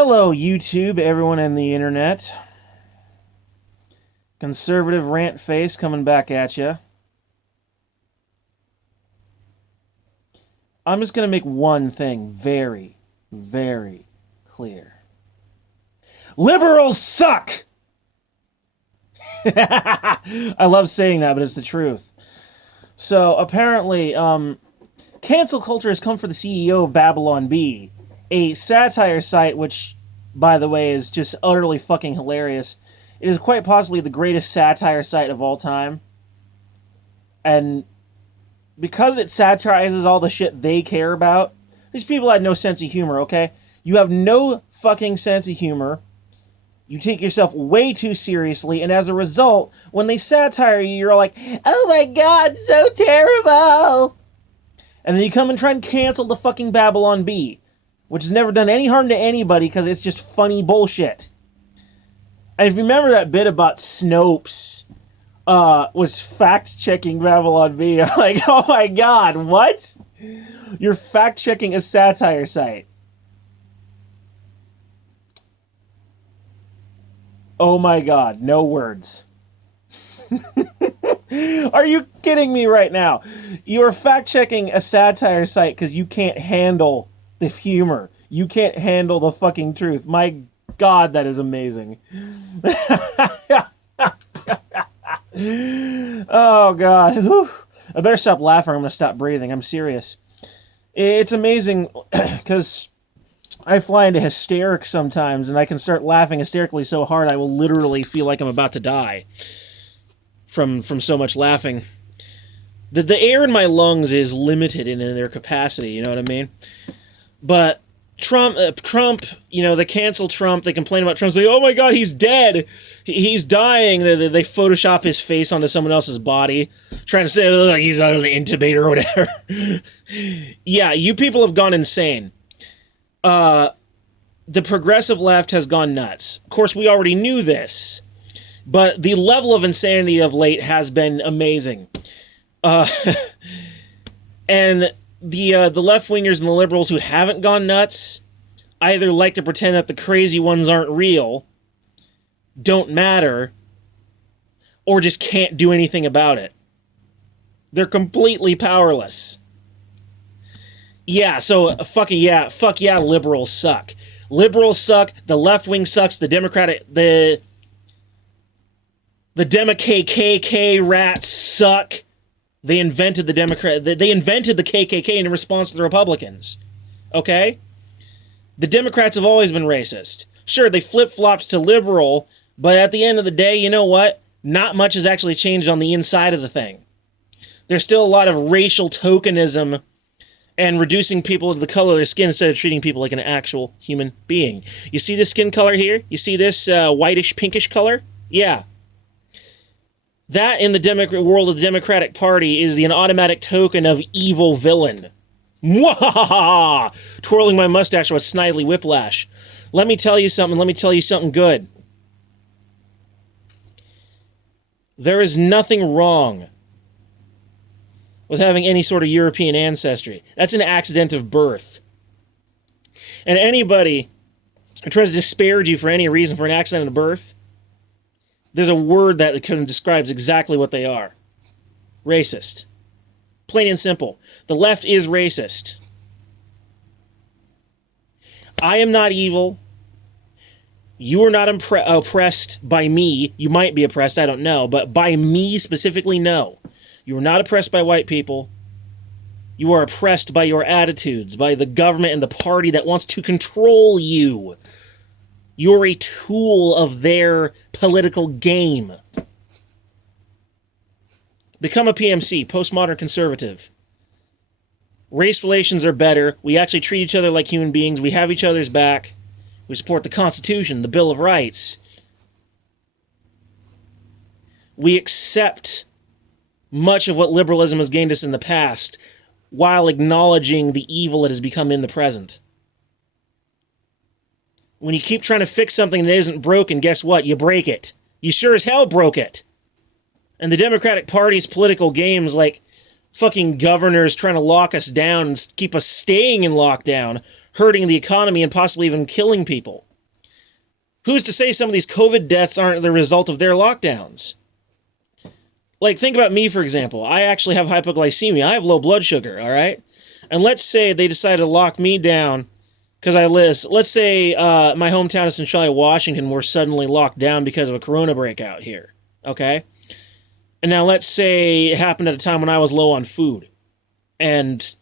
Hello, YouTube, everyone on the internet. Conservative rant face coming back at you. I'm just going to make one thing very, very clear. Liberals suck! I love saying that, but it's the truth. So, apparently, cancel culture has come for the CEO of Babylon Bee, a satire site which, by the way, is just utterly fucking hilarious. It is quite possibly the greatest satire site of all time. And because it satirizes all the shit they care about, these people had no sense of humor, okay? You have no fucking sense of humor. You take yourself way too seriously, and as a result, when they satire you, you're like, oh my god, so terrible! And then you come and try and cancel the fucking Babylon Bee, which has never done any harm to anybody because it's just funny bullshit. And if you remember that bit about Snopes was fact-checking Babylon Bee, I'm like, oh my god, what? You're fact-checking a satire site. Oh my god, no words. Are you kidding me right now? You're fact-checking a satire site because you can't handle the humor. You can't handle the fucking truth. My god, that is amazing. Oh god. Whew. I better stop laughing or I'm going to stop breathing. I'm serious. It's amazing because I fly into hysterics sometimes, and I can start laughing hysterically so hard I will literally feel like I'm about to die from so much laughing. The air in my lungs is limited in their capacity, you know what I mean? But Trump, you know, they cancel Trump, they complain about Trump, say, oh my god, he's dead, he's dying, they Photoshop his face onto someone else's body, trying to say, oh, like he's on an intubator or whatever. Yeah, you people have gone insane. The progressive left has gone nuts. Of course, we already knew this, but the level of insanity of late has been amazing. And the left-wingers and the liberals who haven't gone nuts either like to pretend that the crazy ones aren't real, don't matter, or just can't do anything about it. They're completely powerless. Yeah, so fuck yeah, liberals suck. Liberals suck, the left wing sucks, the Demo-KKK rats suck. They invented the they invented the KKK in response to the Republicans. Okay? The Democrats have always been racist. Sure, they flip-flopped to liberal, but at the end of the day, you know what? Not much has actually changed on the inside of the thing. There's still a lot of racial tokenism and reducing people to the color of their skin instead of treating people like an actual human being. You see this skin color here? You see this whitish, pinkish color? Yeah. That, in the world of the Democratic Party, is an automatic token of evil villain. Mwahaha! Twirling my mustache with snidely whiplash. Let me tell you something. Let me tell you something good. There is nothing wrong with having any sort of European ancestry. That's an accident of birth. And anybody who tries to disparage you for any reason for an accident of birth, there's a word that kind of describes exactly what they are. Racist. Plain and simple. The left is racist. I am not evil. You are not oppressed by me. You might be oppressed, I don't know. But by me specifically, no. You are not oppressed by white people. You are oppressed by your attitudes, by the government and the party that wants to control you. You're a tool of their political game. Become a PMC, postmodern conservative. Race relations are better. We actually treat each other like human beings. We have each other's back. We support the Constitution, the Bill of Rights. We accept much of what liberalism has gained us in the past while acknowledging the evil it has become in the present. When you keep trying to fix something that isn't broken, guess what? You break it. You sure as hell broke it. And the Democratic Party's political games, like fucking governors trying to lock us down and keep us staying in lockdown, hurting the economy and possibly even killing people. Who's to say some of these COVID deaths aren't the result of their lockdowns? Like, think about me, for example. I actually have hypoglycemia. I have low blood sugar, all right? And let's say they decided to lock me down because let's say my hometown of Centralia, Washington, were suddenly locked down because of a corona breakout here, okay? And now let's say it happened at a time when I was low on food and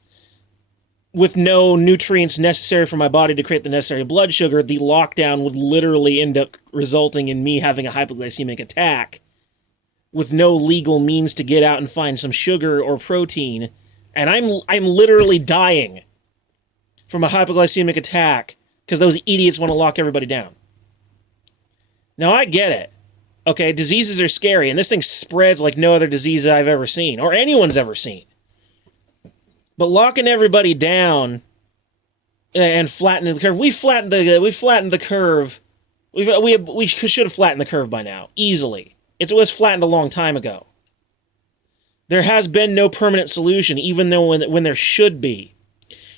with no nutrients necessary for my body to create the necessary blood sugar, the lockdown would literally end up resulting in me having a hypoglycemic attack with no legal means to get out and find some sugar or protein, and I'm literally dying from a hypoglycemic attack because those idiots want to lock everybody down. Now, I get it. Okay, diseases are scary, and this thing spreads like no other disease I've ever seen, or anyone's ever seen. But locking everybody down and flattening the curve, we flattened the curve. We should have flattened the curve by now, easily. It was flattened a long time ago. There has been no permanent solution, even though when there should be.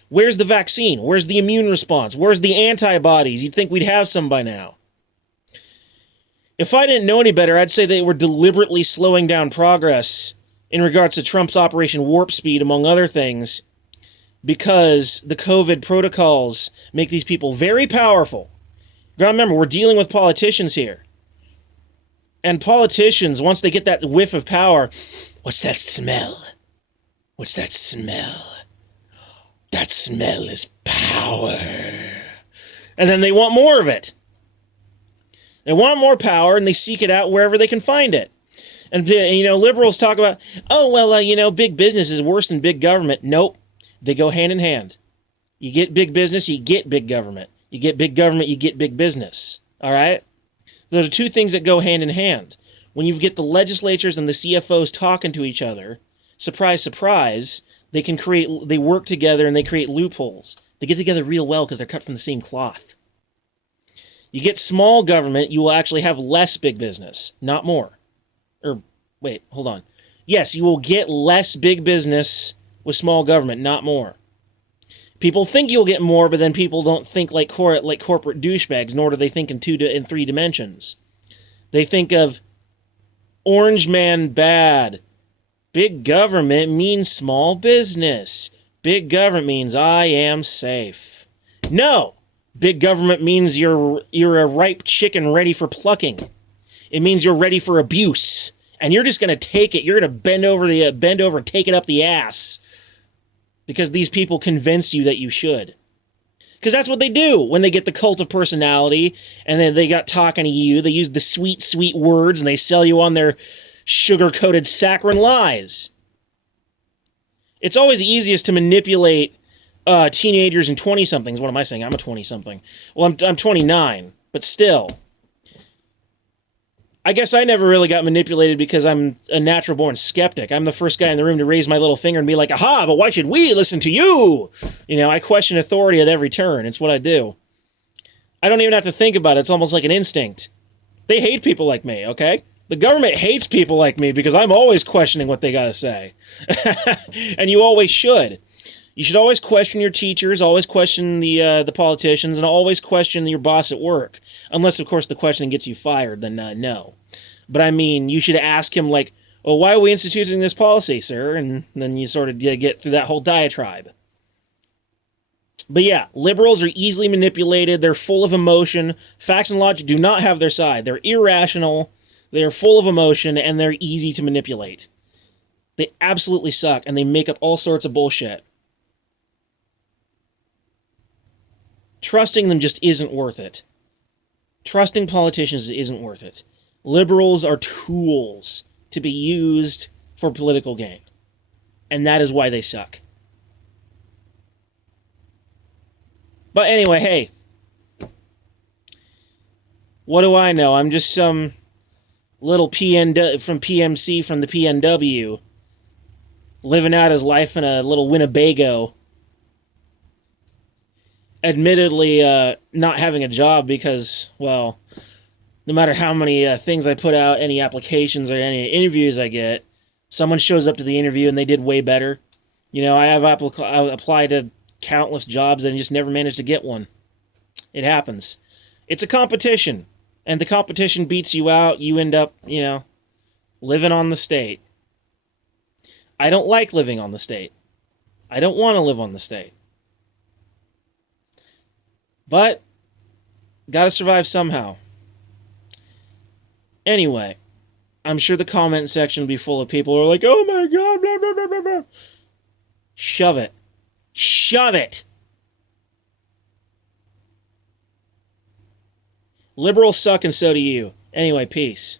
Where's the vaccine? Where's the immune response? Where's the antibodies? You'd think we'd have some by now. If I didn't know any better, I'd say they were deliberately slowing down progress in regards to Trump's Operation Warp Speed, among other things, because the COVID protocols make these people very powerful. You gotta remember, we're dealing with politicians here. And politicians, once they get that whiff of power, what's that smell? What's that smell? That smell is power. And then they want more of it. They want more power, and they seek it out wherever they can find it. And, liberals talk about, big business is worse than big government. Nope. They go hand in hand. You get big business, you get big government. You get big government, you get big business. All right? Those are two things that go hand in hand. When you get the legislatures and the CFOs talking to each other, surprise, surprise, they work together and they create loopholes. They get together real well because they're cut from the same cloth. You get small government, you will actually have less big business, not more. Wait, hold on. Yes, you will get less big business with small government, not more. People think you'll get more, but then people don't think like corporate douchebags, nor do they think in 3 dimensions. They think of orange man bad. Big government means small business. Big government means I am safe. No! Big government means you're a ripe chicken ready for plucking. It means you're ready for abuse. And you're just going to take it. You're going to bend over and take it up the ass. Because these people convince you that you should. Because that's what they do when they get the cult of personality and then they got talking to you. They use the sweet, sweet words and they sell you on their sugar-coated saccharine lies. It's always easiest to manipulate teenagers and 20-somethings. What am I saying? I'm a 20-something. Well, I'm 29, but still. I guess I never really got manipulated because I'm a natural-born skeptic. I'm the first guy in the room to raise my little finger and be like, aha, but why should we listen to you? I question authority at every turn. It's what I do. I don't even have to think about it. It's almost like an instinct. They hate people like me, okay? The government hates people like me because I'm always questioning what they got to say. And you always should. You should always question your teachers, always question the politicians, and always question your boss at work. Unless, of course, the questioning gets you fired, then no. But I mean, you should ask him, like, well, why are we instituting this policy, sir? And then you sort of get through that whole diatribe. But yeah, liberals are easily manipulated. They're full of emotion. Facts and logic do not have their side. They're irrational. They're full of emotion, and they're easy to manipulate. They absolutely suck, and they make up all sorts of bullshit. Trusting them just isn't worth it. Trusting politicians isn't worth it. Liberals are tools to be used for political gain. And that is why they suck. But anyway, hey. What do I know? I'm just some little PMC from the PNW living out his life in a little Winnebago. Admittedly, not having a job because, well, no matter how many things I put out, any applications or any interviews I get, someone shows up to the interview and they did way better. I have applied to countless jobs and just never managed to get one. It happens. It's a competition, and the competition beats you out. You end up, living on the state. I don't like living on the state. I don't want to live on the state. But, gotta survive somehow. Anyway, I'm sure the comment section will be full of people who are like, oh my god, blah, blah, blah, blah, blah. Shove it. Shove it! Liberals suck and so do you. Anyway, peace.